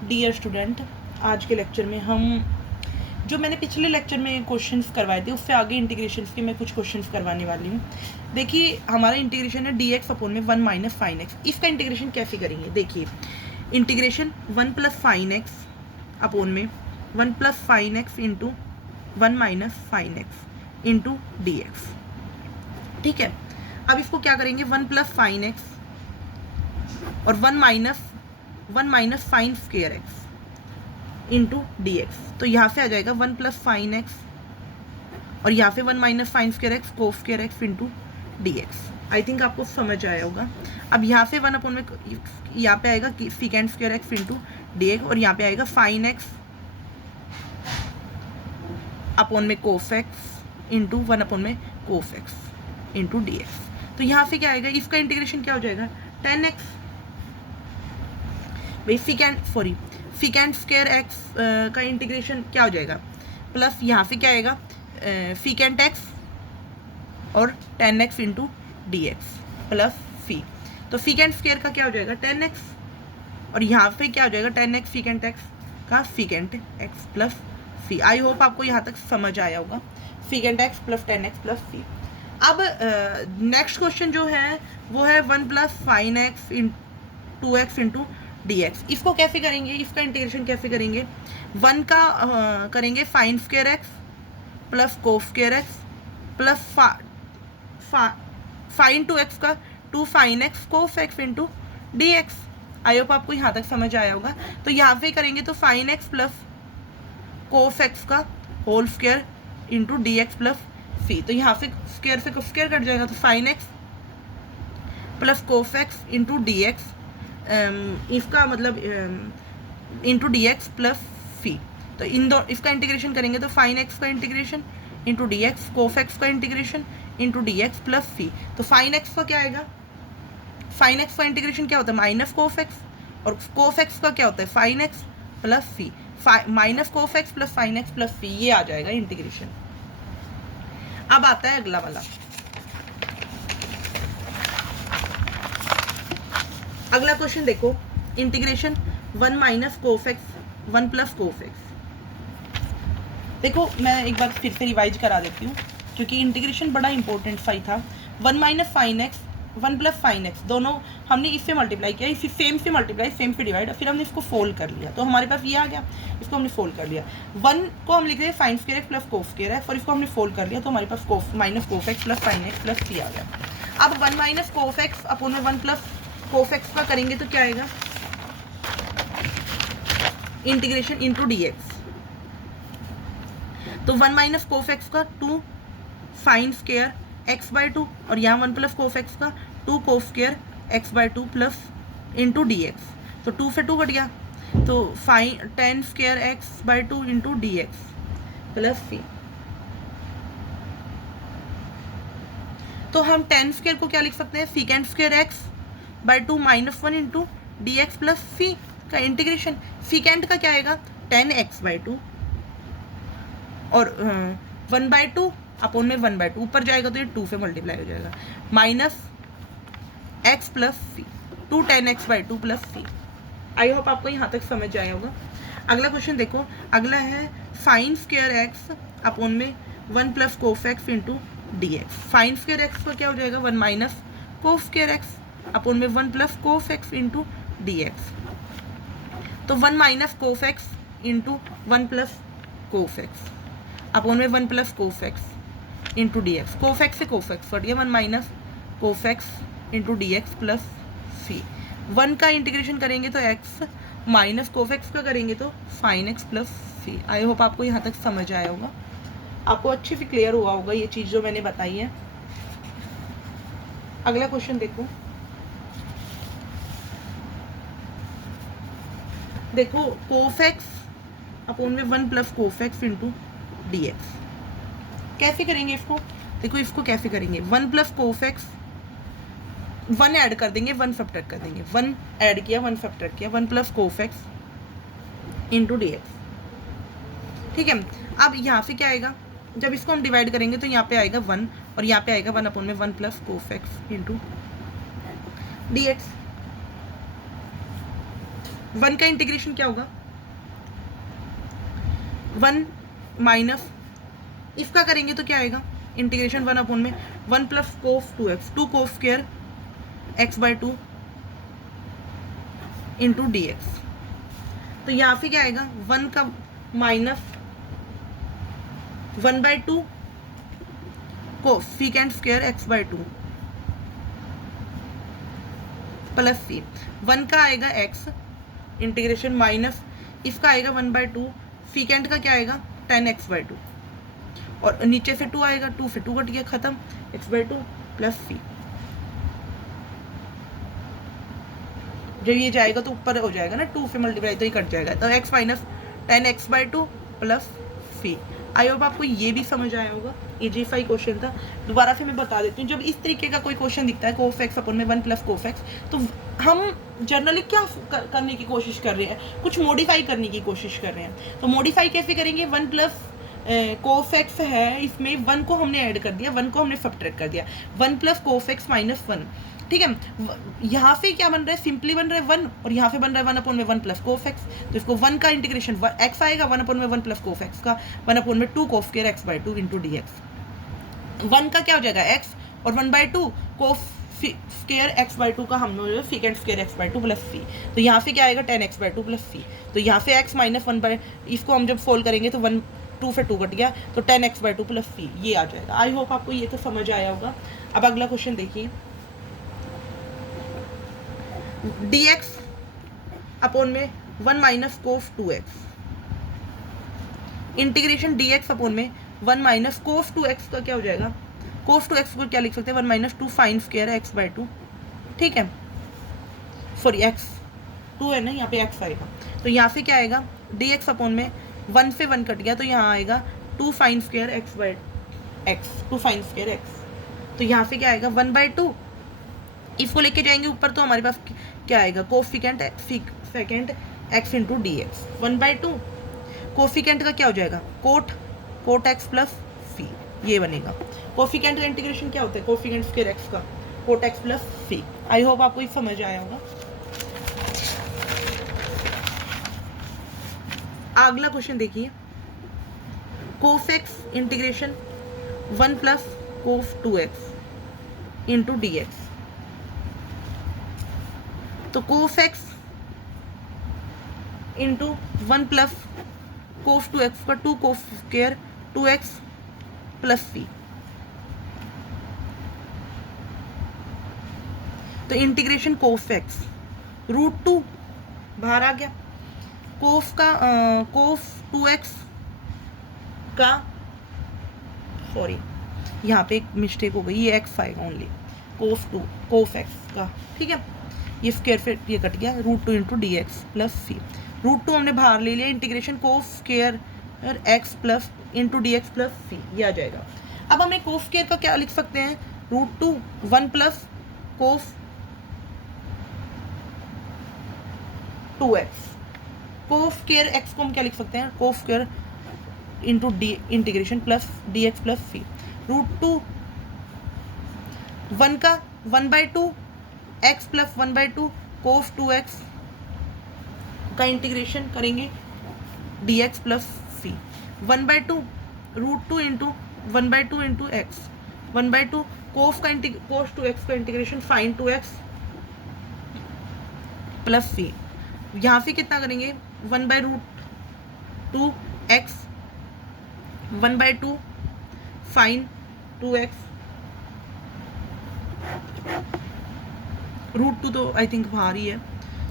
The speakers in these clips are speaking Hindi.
डियर स्टूडेंट, आज के लेक्चर में हम जो मैंने पिछले लेक्चर में क्वेश्चंस करवाए थे उससे आगे इंटीग्रेशंस के मैं कुछ क्वेश्चंस करवाने वाली हूँ। देखिए हमारा इंटीग्रेशन है डी एक्स अपॉन में 1 माइनस फाइन एक्स। इसका इंटीग्रेशन कैसे करेंगे? देखिए integration 1 plus sine x upon में 1 plus sine x into 1 minus fine x into d x. ठीक है, अब इसको क्या करेंगे? 1 प्लस फाइन एक्स और 1 minus fine square x into d x. तो यहाँ से आ जाएगा 1 प्लस फाइन एक्स और यहाँ से 1 माइनस फाइन स्क्वेयर एक्स को square x into d x. I think आपको समझ आया होगा। अब यहाँ से 1 अपॉन में यहाँ पे आएगा secant square x into d x और यहाँ पे आएगा फाइन एक्स अपॉन में कोस एक्स इंटू 1 अपॉन में कोस एक्स इंटू डी एक्स। तो यहाँ से क्या आएगा? इसका इंटीग्रेशन क्या हो जाएगा? 10x भाई सीकेंड स्क्वायर एक्स का इंटीग्रेशन क्या हो जाएगा? प्लस यहाँ से क्या आएगा? सीकेंड एक्स और 10x into d x plus C. तो सीकेंड स्क्वायर का क्या हो जाएगा? 10x और यहाँ पे क्या हो जाएगा? 10x सीकेंड एक्स का secant x plus C. I hope आपको यहाँ तक समझ आया होगा। Secant x plus 10x plus C. अब नेक्स्ट क्वेश्चन जो है वो है 1 plus sine x in 2x into d x. इसको कैसे करेंगे? इसका इंटीग्रेशन कैसे करेंगे? 1 का करेंगे fine square x plus cos square x plus fine 2x का 2 sine x cos x into d x. आई होप आपको यहाँ तक समझ आया होगा। तो यहाँ पे करेंगे तो fine x plus cos x का whole square into d x plus C. तो यहाँ से स्क्वेयर से स्क्वेयर कट जाएगा तो fine x plus cos x into d x, इसका मतलब into d x plus C. तो इन दो इसका इंटीग्रेशन करेंगे तो फाइन एक्स का integration into d x, cos x का integration into d x plus C. तो फाइन एक्स का क्या आएगा? फाइन एक्स का इंटीग्रेशन क्या होता है? माइनस कोस एक्स और कोस एक्स का क्या होता है? Sine x plus C. Minus cos x plus sine x plus C, ये आ जाएगा इंटीग्रेशन। अब आता है अगला वाला। अगला क्वेश्चन देखो, integration 1 minus cos x 1 plus cos x. देखो मैं एक बार फिर से रिवाइज करा देती हूँ क्योंकि इंटीग्रेशन बड़ा इंपॉर्टेंट सा ही था। 1 minus fine x 1 plus sine x, दोनों हमने इससे मल्टीप्लाई किया, इसी सेम से मल्टीप्लाई सेम से डिवाइड, फिर हमने इसको फोल्ड कर लिया तो हमारे पास ये आ गया। इसको हमने फोल्ड कर लिया। 1 को हम लिख रहे हैं sine square x plus cos square x और इसको हमने फोल्ड कर लिया तो हमारे पास cos minus cos x plus sine x plus C आ गया। अब 1 माइनस कोस एक्स अपॉन में 1 प्लस कोस एक्स का करेंगे तो क्या आएगा? Integration into d x. तो 1 माइनस कोस एक्स का 2 फाइन स्क्वायर एक्स बाई 2 और यहाँ 1 प्लस कोस एक्स का 2 cos square x by 2 plus into d x. तो 2 से 2 कट गया तो sine 10 square x by 2 into d x plus C. तो हम 10 स्क्वायर को क्या लिख सकते हैं? Secant square x by 2 minus 1 into d x plus C का इंटीग्रेशन। सीकेंड का क्या आएगा? 10 एक्स बाई 2 और 1 बाई 2 अपॉन में 1 बाई 2, ऊपर जाएगा तो ये 2 से मल्टीप्लाई हो जाएगा, minus x plus C, 2 10 x by 2 plus C. I hope आपको यहाँ तक समझ आया होगा। अगला क्वेश्चन देखो, अगला है फाइन स्क्वायर एक्स अपॉन में 1 plus cos x into d x. Sine square x का क्या हो जाएगा? 1 minus cos square x upon में 1 plus cos x into d x. तो 1 minus cos x into 1 plus cos x upon में 1 plus cos x into d x. Cos x से कोस एक्स कट गया, 1 minus cos x into d x plus C. 1 का इंटीग्रेशन करेंगे तो एक्स माइनस कोस एक्स का करेंगे तो fine x plus C. I hope आपको यहाँ तक समझ आया होगा, आपको अच्छे से क्लियर हुआ होगा ये चीज़ जो मैंने बताई है। अगला क्वेश्चन देखो, देखो कोस एक्स अपॉन में 1 plus cos x into d x. कैसे करेंगे इसको? देखो इसको कैसे करेंगे? 1 प्लस कोस एक्स 1 ऐड कर देंगे, 1 सब्ट्रैक्ट कर देंगे, 1 ऐड किया 1 सब्ट्रैक्ट किया, 1 plus cos x into d x. ठीक है, अब यहाँ से क्या आएगा? जब इसको हम डिवाइड करेंगे तो यहाँ पे आएगा 1 और यहाँ पे आएगा 1 अपॉन में 1 plus cos x into d x. 1 का इंटीग्रेशन क्या होगा, 1 माइनस, इसका करेंगे तो क्या आएगा, इंटीग्रेशन 1 अपॉन में 1 plus cos 2x, 2 cos square x/2 into d x. तो यहाँ पे क्या आएगा, 1 का माइनस 1/2 को secant square x/2 plus C, 1 का आएगा x इंटीग्रेशन माइनस इसका आएगा 1/2, सीकेंड का क्या आएगा 10x/2 और नीचे से 2 आएगा, 2 से 2 कट गया, खत्म, x/2 प्लस सी। जब ये जाएगा तो ऊपर हो जाएगा ना, 2 से मल्टीप्लाई तो ही कट जाएगा, तो x minus 10x/2 plus C. I hope आपको ये भी समझ आया होगा, EG5 क्वेश्चन था। दोबारा से मैं बता देती हूँ, जब इस तरीके का कोई क्वेश्चन दिखता है cos x अपॉन में 1 प्लस cos x, तो हम जनरली क्या करने की कोशिश कर रहे हैं, कुछ मॉडिफाई करने की कोशिश कर रहे हैं। तो मॉडिफाई कैसे करेंगे, 1 प्लस cos x है, इसमें 1 को हमने ऐड कर दिया, 1 को हमने सब्ट्रैक्ट कर दिया, 1 प्लस cos x माइनस 1, ठीक है। यहाँ पे क्या बन रहा है, सिंपली बन रहा है 1 और यहाँ पे बन रहा है 1 अपॉन में 1 प्लस cos x। तो इसको 1 का इंटीग्रेशन x आएगा, 1 अपॉन में 1 प्लस cos x का 1 अपॉन में 2 cos square x/2 into d x. 1 का क्या हो जाएगा x और 1/2 cos स्क्वायर x/2 का हम लोग secant square x/2 plus C. तो यहाँ से क्या आएगा 10x/2 प्लस सी। तो यहाँ से x माइनस 1 इसको हम जब सोल्व करेंगे तो 1 2 से 2 कट गया, तो 10x/2 प्लस सी ये आ जाएगा। आई होप आपको ये तो समझ आया होगा। अब अगला क्वेश्चन देखिए, dx अपॉन में 1 minus cos 2x integration dx upon में 1 माइनस cos 2x का क्या हो जाएगा, cos 2x को क्या लिख सकते हैं, 1 माइनस 2 साइन स्क्वायर x/2, ठीक है, सॉरी x 2 है ना, यहाँ पे x आएगा। तो यहाँ से क्या आएगा, dx अपॉन में 1 से 1 कट गया, तो यहाँ आएगा 2 sine square x, 2 sine square x। तो यहाँ से क्या आएगा 1/2, इसको लेके जाएंगे ऊपर तो हमारे पास क्या आएगा, cosecant secant x into d x, 1/2 cosecant का क्या हो जाएगा, कोट x प्लस सी, ये बनेगा। कोफिकेंट का इंटीग्रेशन क्या होता है, कोफिकेंट स्क्वायर x का cot x plus C. I hope आपको ये समझ आया होगा। अगला क्वेश्चन देखिए, cos x integration 1 plus cos 2x into d x. तो cos x into 1 plus cos 2x का 2 cos square 2x plus C. तो इंटीग्रेशन cos x √2 बाहर आ गया, cos का cos 2x का, सॉरी यहाँ पे एक मिस्टेक हो गई, ये x आएगा ओनली, cos x का, ठीक है, ये स्क्वायर फिर ये कट गया, √2 इंटू डी एक्स प्लस सी। √2 हमने बाहर ले लिया, integration cos square x plus into d x plus C, ये आ जाएगा। अब हमें कोस स्क्वायर का क्या लिख सकते हैं, √2 1 plus cos 2x, cos square x को हम क्या लिख सकते हैं, cos square into d integration plus d x plus सी। √2 1 का 1/2 x प्लस 1/2 cos 2x का इंटीग्रेशन करेंगे dx प्लस सी, 1/2 √2 into 1/2 into x, 1/2 cos 2x का इंटीग्रेशन sin 2x प्लस सी। यहाँ से कितना करेंगे, 1/√2 x 1/2 sin 2x, √2 तो आई थिंक बाहर ही है,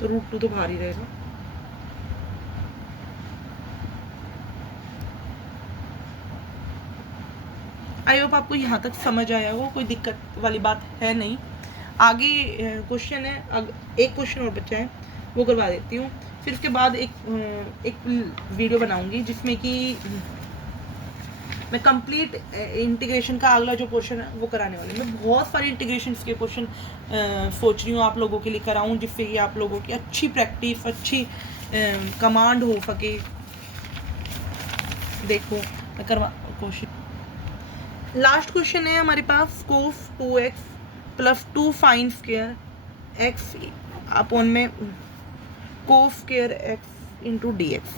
तो √2 तो बाहर ही रहेगा। आई होप आपको यहाँ तक समझ आया हो, कोई दिक्कत वाली बात है नहीं। आगे क्वेश्चन है, एक क्वेश्चन और बचा है, वो करवा देती हूँ, फिर उसके बाद एक वीडियो बनाऊंगी जिसमें कि मैं कंप्लीट इंटीग्रेशन का अगला जो क्वेश्चन है वो कराने वाली। मैं बहुत सारे इंटीग्रेशन के क्वेश्चन सोच रही हूँ आप लोगों के लिए कराऊँ, जिससे कि आप लोगों की अच्छी प्रैक्टिस, अच्छी कमांड हो सके। देखो मैं करवा क्वेश्चन, लास्ट क्वेश्चन है हमारे पास, cos 2x plus 2 sine square x upon में को square x into d x.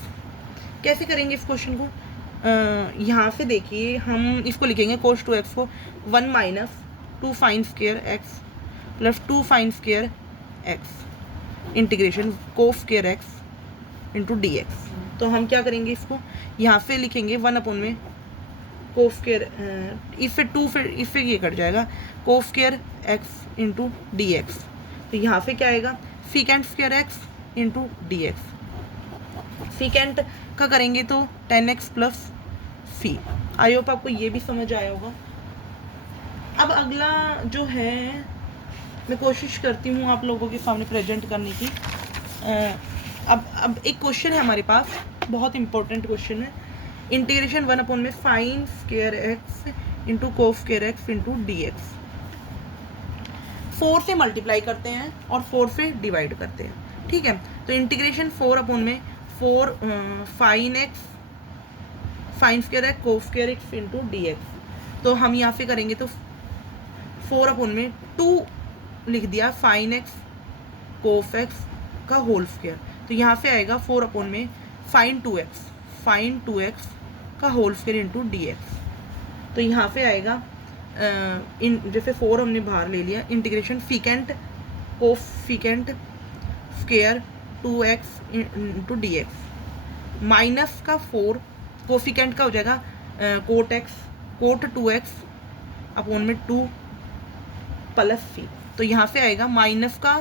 कैसे करेंगे इस क्वेश्चन को? यहाँ से देखिए हम इसको लिखेंगे कोस 2x को 1 minus 2 sine square x plus 2 sine square x integration को square x into d x. तो हम क्या करेंगे इसको, यहाँ से लिखेंगे 1 अपॉन में को स्क्वायर, इससे 2 फिर इससे ये कट जाएगा को square x into d x. तो यहाँ से क्या आएगा secant square x into d x. Secant का करेंगे तो 10x plus C. I hope आपको ये भी समझ आया होगा। अब अगला जो है मैं कोशिश करती हूँ आप लोगों के सामने प्रेजेंट करने की। अब एक क्वेश्चन है हमारे पास, बहुत इंपॉर्टेंट क्वेश्चन है। इंटीग्रेशन 1 अपॉन में sine square x into cos square x into d x. 4 से मल्टीप्लाई करते हैं और 4 से डिवाइड करते हैं, ठीक है। तो इंटीग्रेशन 4 अपॉन में 4 fine x sine square x कोस square x into d x. तो हम यहाँ पे करेंगे तो 4 अपॉन में 2 लिख दिया फाइन एक्स कोस एक्स का होल स्क्वायर। तो यहाँ पे आएगा 4 अपॉन में फाइन 2x का whole square into d x. तो यहाँ पे आएगा जैसे 4 हमने बाहर ले लिया, integration secant cosecant square 2x into d x minus का 4 कोफिकेंट का हो जाएगा कोट 2x अपॉन में 2 प्लस सी। तो यहाँ से आएगा माइनस का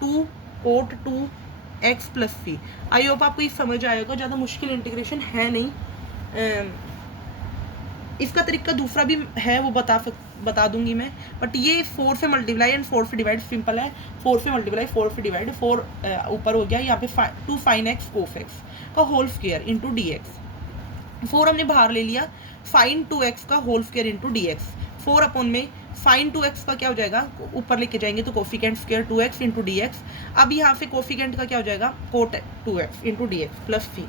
2 cot 2x plus C. I hope आपको ये समझ आएगा, ज़्यादा मुश्किल इंटीग्रेशन है नहीं। इसका तरीका दूसरा भी है, वो बता दूंगी मैं, बट ये 4 से मल्टीप्लाई एंड 4 से डिवाइड सिंपल है। 4 से मल्टीप्लाई 4 से डिवाइड 4 ऊपर हो गया, यहाँ पे 2 फाइन एक्स कोस एक्स का whole square into d x. 4 हमने बाहर ले लिया, फाइन 2x का whole square into d x. 4 upon में फाइन 2x का क्या हो जाएगा, ऊपर लेके जाएंगे तो cosecant square 2x into d x. अब यहाँ से कोफिकेंट का क्या हो जाएगा cot 2x into d x plus C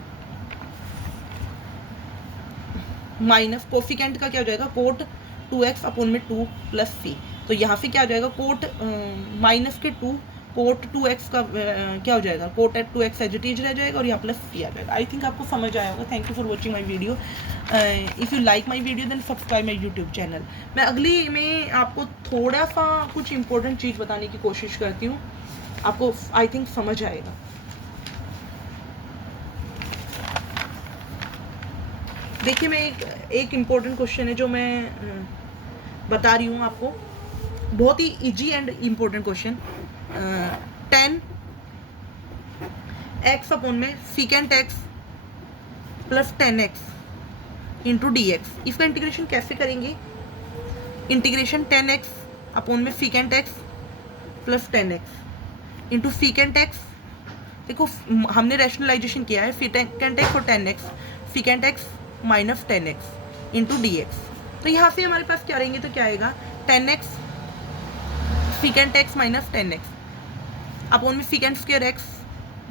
minus cosecant का क्या हो जाएगा कोट 2x अपॉन में 2 प्लस सी। तो यहाँ से क्या हो जाएगा कोट माइनस के 2 कोट 2x का क्या हो जाएगा cot at 2x as it is रह जाएगा और यहाँ प्लस सी आ जाएगा। आई थिंक आपको समझ आया होगा। Thank you for watching my video. If you like my video then subscribe my YouTube channel. मैं अगली में आपको थोड़ा सा कुछ इंपॉर्टेंट चीज़ बताने की कोशिश करती हूँ, आपको आई थिंक समझ आएगा। देखिए मैं एक इम्पोर्टेंट क्वेश्चन है जो मैं बता रही हूँ आपको, बहुत ही easy and important question. 10x upon में secant x plus 10x into d x. इसका इंटीग्रेशन कैसे करेंगे? इंटीग्रेशन 10x अपॉन में secant x plus 10x into secant x. देखो हमने रैशनलाइजेशन किया है, सीकेंट एक्स और 10x, secant x minus 10x into d x. तो यहाँ से हमारे पास क्या रहेंगे, तो क्या आएगा 10x secant x minus 10x upon में secant square x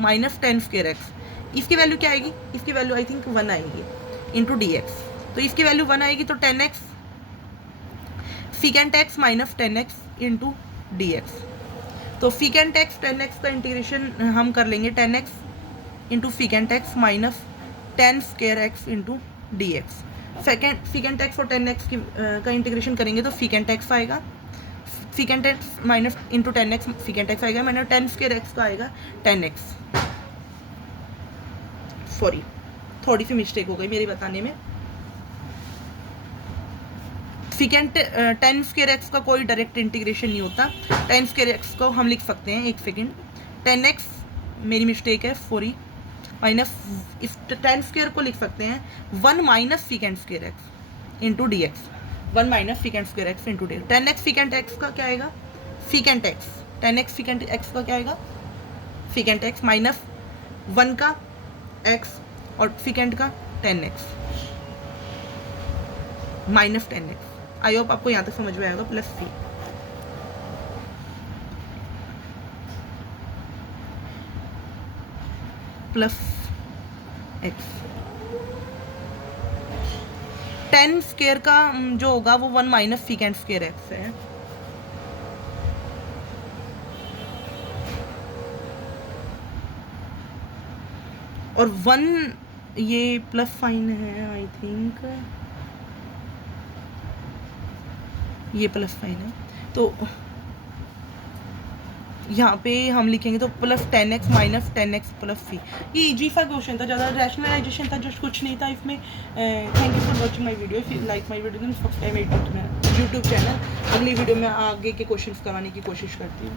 minus 10 square x. इसकी वैल्यू क्या आएगी? इसकी वैल्यू आई थिंक 1 आएगी इंटू डी एक्स। तो इसकी वैल्यू 1 आएगी, तो 10x secant x minus 10x into d x. तो सीकेंट एक्स 10x का इंटीग्रेशन हम कर लेंगे 10x into secant x minus 10 square x into d x. Second secant x और 10x का इंटीग्रेशन करेंगे तो सीकेंट एक्स आएगा, secant x minus into 10x secant x आएगा, माइनस 10 स्क्वायर एक्स का आएगा 10x। सॉरी थोड़ी सी मिस्टेक हो गई मेरी बताने में। सीकेंट 10 स्क्वायर एक्स का कोई डायरेक्ट इंटीग्रेशन नहीं होता। 10 स्क्वायर एक्स को हम लिख सकते हैं, एक सेकेंड, 10x मेरी मिस्टेक है, सॉरी, माइनस इस 10 स्क्वायर को लिख सकते हैं 1 minus secant square x into d x, 1 minus secant square x into D. 10x secant x का क्या आएगा secant x, 10x secant x का क्या आएगा सीकेंट एक्स माइनस 1 का x और सीकेंट का 10x माइनस 10x। आई होप आपको यहाँ तक समझ में आएगा, plus c plus x. 10 square का जो होगा वो 1 माइनस सीकेंट स्क्वायर एक्स है। और 1 ये प्लस साइन है, आई थिंक ये प्लस साइन है, तो यहाँ पे हम लिखेंगे तो plus 10x minus 10x plus C. ये इजी सा क्वेश्चन था, ज़्यादा रैशनलाइजेशन था, जस्ट कुछ नहीं था इसमें। Thank you for watching my video. If you like my video then subscribe my YouTube channel. अगली वीडियो में आगे के क्वेश्चंस करवाने की कोशिश करती हूँ।